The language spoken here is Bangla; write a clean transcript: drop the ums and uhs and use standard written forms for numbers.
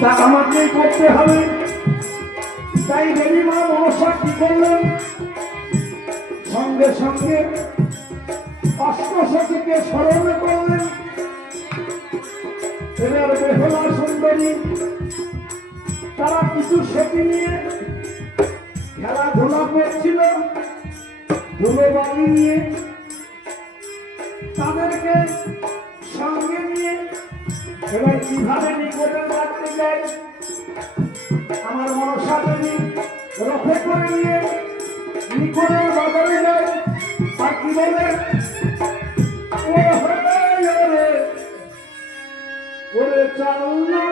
তা আমাকেই করতে হবে। তাই দেবী মা মনসা কি করলেন, সঙ্গে সঙ্গে অষ্টসখীকে স্মরণ করলেন। এবার বেহুলা সুন্দরী তারা কিছু সখী নিয়ে খেলাধুলা করছিল, ধুলোবালি নিয়ে তাদেরকে সঙ্গে নিয়ে এবার কিভাবে নিকটে রাখতে যায়। আমার মনসা দেবী রথে করে নিয়ে নিকটের বাজারে যায়। আর কি বলে, ওরে চাল না